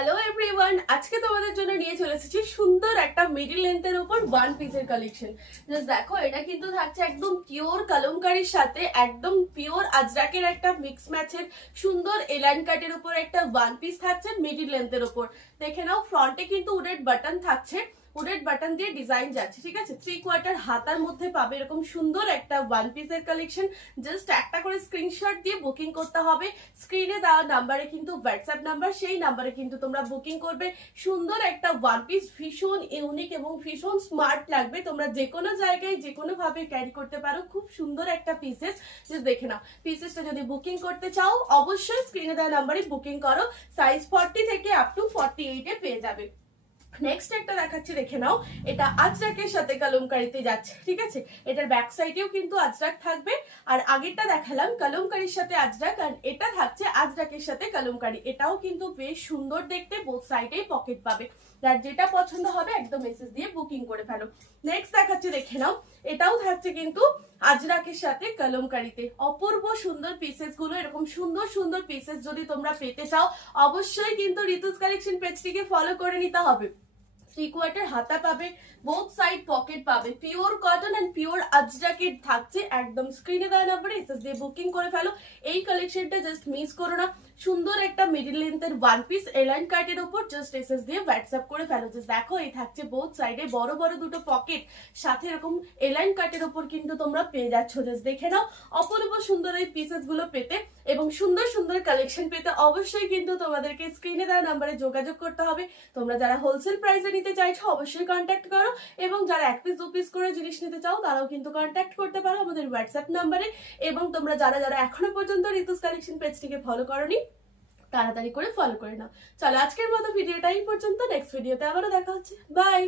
Hello everyone, আজকে তোমাদের জন্য নিয়ে চলে এসেছি সুন্দর একটা মিডিল লেন্থের উপর ওয়ান পিসের কালেকশন। জাস্ট দেখো, এটা কিন্তু থাকছে একদম পিওর কলমকারীর সাথে একদম পিওর আজরাকের একটা মিক্স ম্যাচের সুন্দর এলাইন কাটের উপর একটা ওয়ান পিস থাকছে মিডিল লেন্থের উপর। দেখে নাও, ফ্রন্টে কিন্তু উডেড বাটন থাকছে, উডেড বাটন দিয়ে ডিজাইন যাচ্ছে, ঠিক আছে। 3/4 হাতার মধ্যে পাবে এরকম সুন্দর একটা ওয়ান পিসের কালেকশন। জাস্ট একটা করে স্ক্রিনশট দিয়ে বুকিং করতে হবে। স্ক্রিনে দেওয়া নাম্বারে কিন্তু হোয়াটসঅ্যাপ নাম্বার, সেই নাম্বারে কিন্তু তোমরা বুকিং করবে। সুন্দর একটা ওয়ান পিস, ভীষণ ইউনিক এবং ভীষণ স্মার্ট লাগবে। তোমরা যে কোনো জায়গায় যে কোনো ভাবে ক্যারি করতে পারো। খুব সুন্দর একটা পিসেস, জাস্ট দেখে নাও। পিসেসটা যদি বুকিং করতে চাও অবশ্যই স্ক্রিনে দেওয়া নাম্বারে বুকিং করো। সাইজ 40 থেকে আপ টু 48 এ পেয়ে যাবে। নেক্সট একটা দেখাচ্ছি, দেখে নাও। এটা আজরাকের সাথে কলমকারিতে যাচ্ছে, ঠিক আছে। এটার ব্যাক সাইডেও কিন্তু আজরাক থাকবে। আর আগেরটা দেখালাম কলমকারির সাথে আজরাক, আর এটা থাকছে আজরাকের সাথে কলমকারি। এটাও কিন্তু বেশ সুন্দর দেখতে, বোথ সাইডেই পকেট পাবে। যার যেটা পছন্দ হবে একদম মেসেজ দিয়ে বুকিং করে ফেলো। নেক্সট দেখাচ্ছি, দেখে নাও। এটাও থাকছে কিন্তু আজরাকের সাথে কলমকারিতে। অপূর্ব সুন্দর পিসেস গুলো, এরকম সুন্দর সুন্দর পিসেস যদি তোমরা পেতে চাও অবশ্যই কিন্তু ঋতুস কালেকশন পেজটিকে ফলো করে নিতে হবে। 3/4 হাতা পাবে, বোথ সাইড পকেট পাবে, পিওর কটন এন্ড পিওর আজরাকের থাকছে। একদম স্ক্রিনে দেওয়া নাম্বারে এসএস দিয়ে বুকিং করে ফেলো। এই কালেকশনটা জাস্ট মিস করো না। সুন্দর একটা মিডল লেন্থের ওয়ান পিস এলাইন কাটের উপর জাস্ট এসএস দিয়ে হোয়াটসঅ্যাপ করে ফেলো। জাস্ট দেখো, এই থাকছে বোথ সাইডে বড় বড় দুটো পকেট, সাথে এরকম এলাইন কাটের উপর কিন্তু তোমরা পেয়ে যাচ্ছ। জাস্ট দেখে নাও। অপূর্ব সুন্দর এই পিসেস গুলো পেতে এবং সুন্দর সুন্দর কালেকশন পেতে অবশ্যই কিন্তু তোমাদেরকে স্ক্রিনে দেওয়া নাম্বারে যোগাযোগ করতে হবে। তোমরা যারা হোলসেল প্রাইসে নিতে চাইছো অবশ্যই কন্ট্যাক্ট করো, এবং যারা 1 পিস 2 পিস করে জিনিস নিতে চাও তারাও কিন্তু কন্ট্যাক্ট করতে পারো আমাদের হোয়াটসঅ্যাপ নাম্বারে। এবং তোমরা যারা যারা এখনো পর্যন্ত ঋতুস কালেকশন পেজটিকে ফলো করোনি তাড়াতাড়ি করে ফলো করে নাও। চলো, আজকের মতো ভিডিওটা এই পর্যন্ত। নেক্সট ভিডিওতে আবারও দেখা হচ্ছে। বাই।